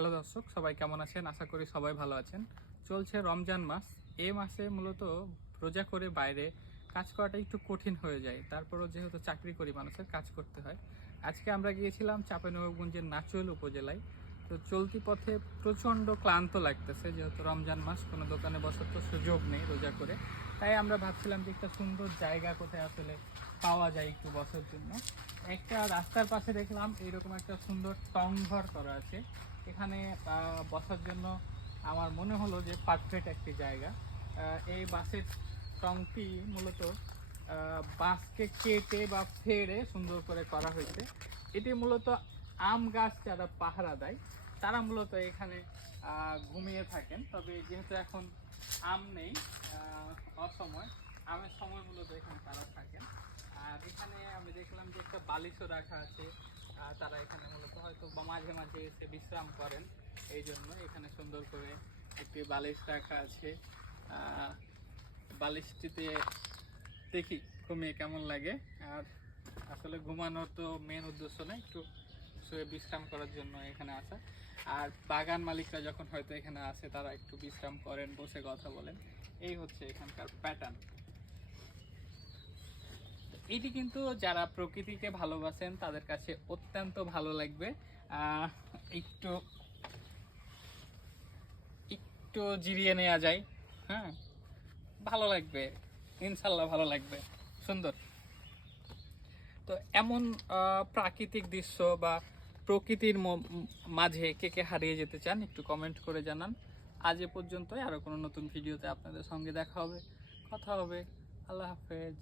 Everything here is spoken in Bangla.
হ্যালো দর্শক, সবাই কেমন আছেন? আশা করি সবাই ভালো আছেন। চলছে রমজান মাস। এই মাসে মূলত রোজা করে বাইরে কাজ করাটা একটু কঠিন হয়ে যায়। তারপরও যেহেতু চাকরি করি, মানুষের কাজ করতে হয়। আজকে আমরা গিয়েছিলাম চাঁপাইনবাবগঞ্জের নাচুল উপজেলায়। তো চলতি পথে প্রচণ্ড ক্লান্ত লাগতেছে, যেহেতু রমজান মাস, কোনো দোকানে বসার তো সুযোগ নেই রোজা করে। তাই আমরা ভাবছিলাম যে একটা সুন্দর জায়গা কোথায় আসলে পাওয়া যায় একটু বসার জন্য। একটা রাস্তার পাশে দেখলাম এইরকম একটা সুন্দর টং ঘর করা আছে। এখানে বসার জন্য আমার মনে হলো যে পারফেক্ট একটি জায়গা। এই বাঁশের টংটি মূলত বাঁশকে কেটে বা ফেড়ে সুন্দর করে করা হয়েছে। এটি মূলত আম গাছ যারা পাহারা দেয় তারা মূলত এখানে ঘুমিয়ে থাকেন। তবে যেহেতু এখন আম নেই, অসময়, আমের সময় মূলত এখানে তারা থাকেন। আর এখানে আমি দেখলাম যে একটা বালিশও রাখা আছে। তারা এখানে মূলত হয়তো বা মাঝে মাঝে এসে বিশ্রাম করেন, এই জন্য এখানে সুন্দর করে একটি বালিশ রাখা আছে। বালিশটিতে দেখি ঘুমিয়ে কেমন লাগে। আর আসলে ঘুমানোর তো মেন উদ্দেশ্য না, একটু শুয়ে বিশ্রাম করার জন্য এখানে আসা। আর বাগান মালিকরা যখন হয়তো এখানে আসে তারা একটু বিশ্রাম করেন, বসে কথা বলেন। এই হচ্ছে এখানকার প্যাটার্ন। এটি কিন্তু যারা প্রকৃতিকে ভালোবাসেন তাদের কাছে অত্যন্ত ভালো লাগবে। একটু একটু জিরিয়ে নেওয়া যায়, হ্যাঁ, ভালো লাগবে, ইনশাল্লাহ ভালো লাগবে, সুন্দর। তো এমন প্রাকৃতিক দৃশ্য বা প্রকৃতির মাঝে কে কে হারিয়ে যেতে চান একটু কমেন্ট করে জানান। আজ এ পর্যন্তই, আরও কোনো নতুন ভিডিওতে আপনাদের সঙ্গে দেখা হবে, কথা হবে। আল্লাহ হাফেজ।